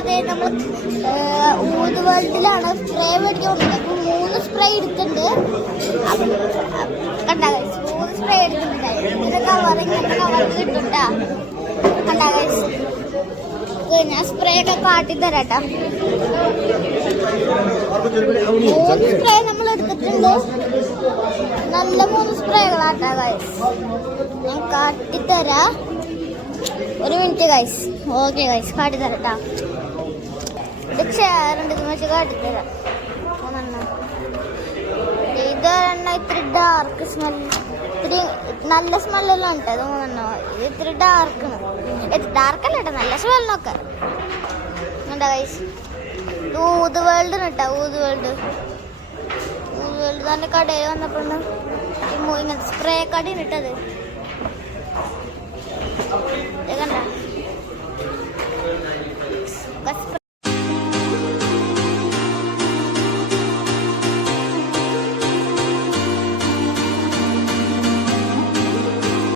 അതേ നമ്മൾ ഊത് വേൾഡിലാണ് സ്പ്രേ മേടിക്കാൻ വന്നത്. അപ്പോൾ 3 സ്പ്രേ എടുത്തിട്ടുണ്ട്. കണ്ടാ 3 സ്പ്രേ എടുത്തിട്ടുണ്ട്. ഇതിൻ്റെ കവർ ഇങ്ങനത്തെ കവർ കിട്ടുണ്ടാ. കണ്ടാ ഞാൻ സ്പ്രേ ഒക്കെ കാട്ടിത്തരാം കേട്ടോ. 3 സ്പ്രേ നമ്മൾ എടുത്തിട്ടുണ്ട്. നല്ല 3 സ്പ്രേകളാട്ടാ ഗൈസ്. ഞാൻ കാട്ടിത്തരാം. ഒരു മിനിറ്റ് ഗൈസ്. ഓക്കെ ഗൈസ്, കാട്ടിത്തരാം കേട്ടോ. ഇത് ചേറുണ്ട്, ഇത് വെച്ച് കാട്ടിത്തരാം. ഇതൊരെണ്ണം ഇത്തിരി ഡാർക്ക് സ്മെല്ല്, ഇത്തിരി നല്ല സ്മെല്ലെല്ലാം ഉണ്ട്. ഇത് 3 ഇത് ഇത്തിരി ഡാർക്കാണ്. ഡാർക്കല്ല കേട്ടോ, നല്ല സ്മെല്ലൊക്കെ ഉണ്ടോ ഗൈസ്. ഇത് ഊത് വേൾഡ് കേട്ടോ. ഊത് വേൾഡ് തന്നെ കടയിൽ വന്നപ്പോഴാണ് ഇങ്ങനത്തെ സ്പ്രേ കടയാണ് ഇട്ടത്.